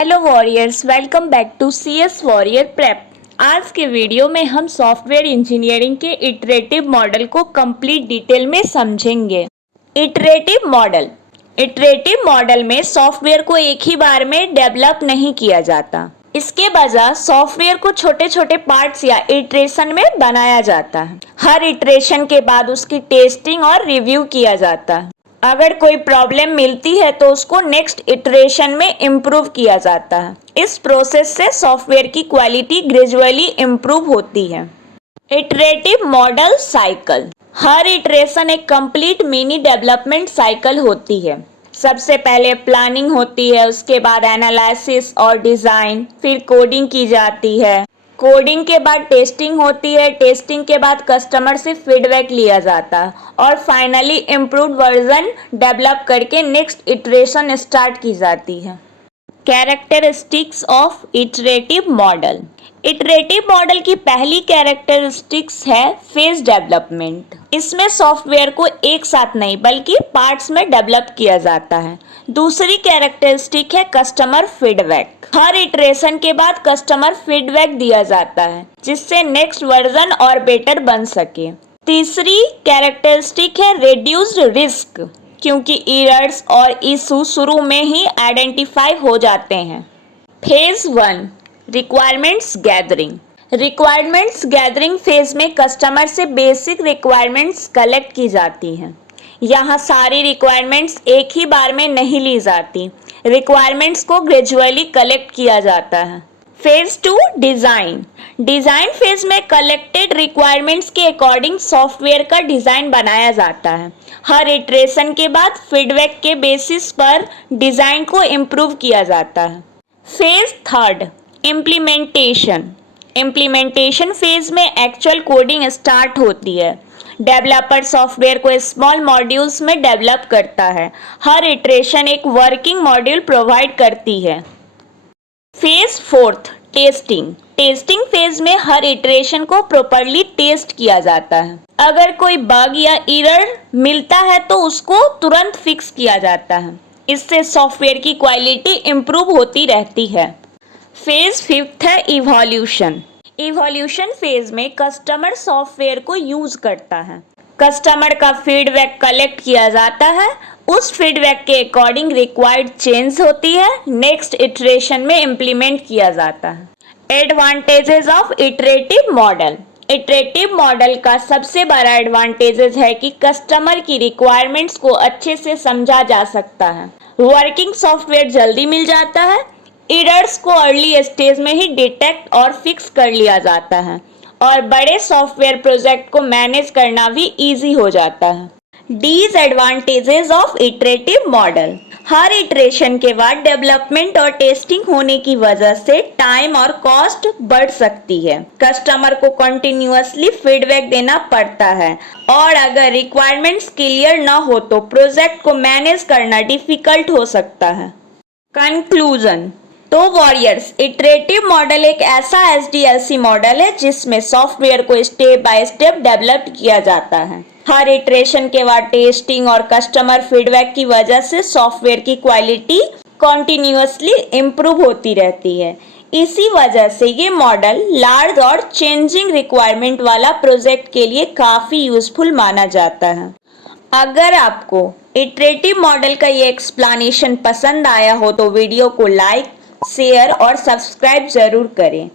Hello warriors, welcome back to CS warrior prep. आज के video में हम सॉफ्टवेयर इंजीनियरिंग के इटरेटिव मॉडल को कंप्लीट डिटेल में समझेंगे। इटरेटिव मॉडल में सॉफ्टवेयर को एक ही बार में डेवलप नहीं किया जाता। इसके बजाय सॉफ्टवेयर को छोटे छोटे पार्ट्स या इटरेशन में बनाया जाता है। हर इटरेशन के बाद उसकी टेस्टिंग और रिव्यू किया जाता है। अगर कोई प्रॉब्लम मिलती है तो उसको नेक्स्ट इटरेशन में इम्प्रूव किया जाता है। इस प्रोसेस से सॉफ्टवेयर की क्वालिटी ग्रेजुअली इम्प्रूव होती है। इटरेटिव मॉडल साइकिल, हर इटरेशन एक कंप्लीट मिनी डेवलपमेंट साइकिल होती है। सबसे पहले प्लानिंग होती है, उसके बाद एनालिसिस और डिज़ाइन, फिर कोडिंग की जाती है। कोडिंग के बाद टेस्टिंग होती है, टेस्टिंग के बाद कस्टमर से फीडबैक लिया जाता है और फाइनली इम्प्रूव्ड वर्जन डेवलप करके नेक्स्ट इटरेशन स्टार्ट की जाती है। Characteristics of iterative model. Iterative model की पहली कैरेक्टरिस्टिक्स है फेज डेवलपमेंट। इसमें सॉफ्टवेयर को एक साथ नहीं बल्कि पार्ट्स में डेवलप किया जाता है। दूसरी कैरेक्टरिस्टिक है कस्टमर फीडबैक। हर इटरेशन के बाद कस्टमर फीडबैक दिया जाता है जिससे नेक्स्ट वर्जन और बेटर बन सके। तीसरी कैरेक्टरिस्टिक है रिड्यूस्ड रिस्क, क्योंकि एरर्स और इशू शुरू में ही आइडेंटिफाई हो जाते हैं। Phase 1 requirements gathering. Requirements gathering phase में कस्टमर से बेसिक रिक्वायरमेंट्स कलेक्ट की जाती हैं। यहाँ सारी रिक्वायरमेंट्स एक ही बार में नहीं ली जाती, रिक्वायरमेंट्स को ग्रेजुअली कलेक्ट किया जाता है। Phase 2 design. डिज़ाइन फेज में कलेक्टेड रिक्वायरमेंट्स के अकॉर्डिंग सॉफ्टवेयर का डिज़ाइन बनाया जाता है। हर इटरेशन के बाद फीडबैक के बेसिस पर डिज़ाइन को इम्प्रूव किया जाता है। Phase 3 implementation. इम्प्लीमेंटेशन फेज में एक्चुअल कोडिंग स्टार्ट होती है। डेवलपर सॉफ्टवेयर को स्मॉल मॉड्यूल्स में डेवलप करता है। हर इटरेशन एक वर्किंग मॉड्यूल प्रोवाइड करती है। Phase 4 testing. टेस्टिंग फेज में हर इटरेशन को प्रॉपर्ली टेस्ट किया जाता है। अगर कोई बग या एरर मिलता है तो उसको तुरंत फिक्स किया जाता है। इससे सॉफ्टवेयर की क्वालिटी इम्प्रूव होती रहती है। फेज 5 है इवोल्यूशन। इवोल्यूशन फेज में कस्टमर सॉफ्टवेयर को यूज करता है। कस्टमर का फीडबैक कलेक्ट किया जाता है, उस फीडबैक के अकॉर्डिंग रिक्वायर्ड चेंज होती है, नेक्स्ट इटरेशन में इम्प्लीमेंट किया जाता है। Advantages of iterative model. Iterative model का सबसे बड़ा एडवांटेजेस है कि कस्टमर की रिक्वायरमेंट्स को अच्छे से समझा जा सकता है। वर्किंग सॉफ्टवेयर जल्दी मिल जाता है। एरर्स को अर्ली स्टेज में ही डिटेक्ट और फिक्स कर लिया जाता है और बड़े सॉफ्टवेयर प्रोजेक्ट को मैनेज करना भी इजी हो जाता है। Disadvantages of iterative model. Her iteration के बाद डेवलपमेंट और टेस्टिंग होने की वजह से टाइम और कॉस्ट बढ़ सकती है। कस्टमर को कंटिन्यूअसली फीडबैक देना पड़ता है और अगर रिक्वायरमेंट्स क्लियर न हो तो प्रोजेक्ट को मैनेज करना डिफिकल्ट हो सकता है। कंक्लूजन। तो वॉरियर्स, इटरेटिव मॉडल एक ऐसा SDLC मॉडल है जिसमें सॉफ्टवेयर को स्टेप बाय स्टेप डेवलप किया जाता है। हर इटरेशन के बाद टेस्टिंग और कस्टमर फीडबैक की वजह से सॉफ्टवेयर की क्वालिटी कॉन्टिन्यूअसली इम्प्रूव होती रहती है। इसी वजह से ये मॉडल लार्ज और चेंजिंग रिक्वायरमेंट वाला प्रोजेक्ट के लिए काफ़ी यूजफुल माना जाता है। अगर आपको इटरेटिव मॉडल का ये एक्सप्लेनेशन पसंद आया हो तो वीडियो को लाइक, शेयर और सब्सक्राइब जरूर करें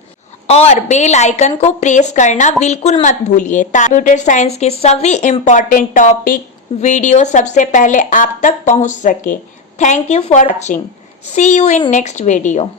और बेल आइकन को प्रेस करना बिल्कुल मत भूलिए ताकि कंप्यूटर साइंस के सभी इम्पोर्टेंट टॉपिक वीडियो सबसे पहले आप तक पहुंच सके। Thank you for watching. See you in next video.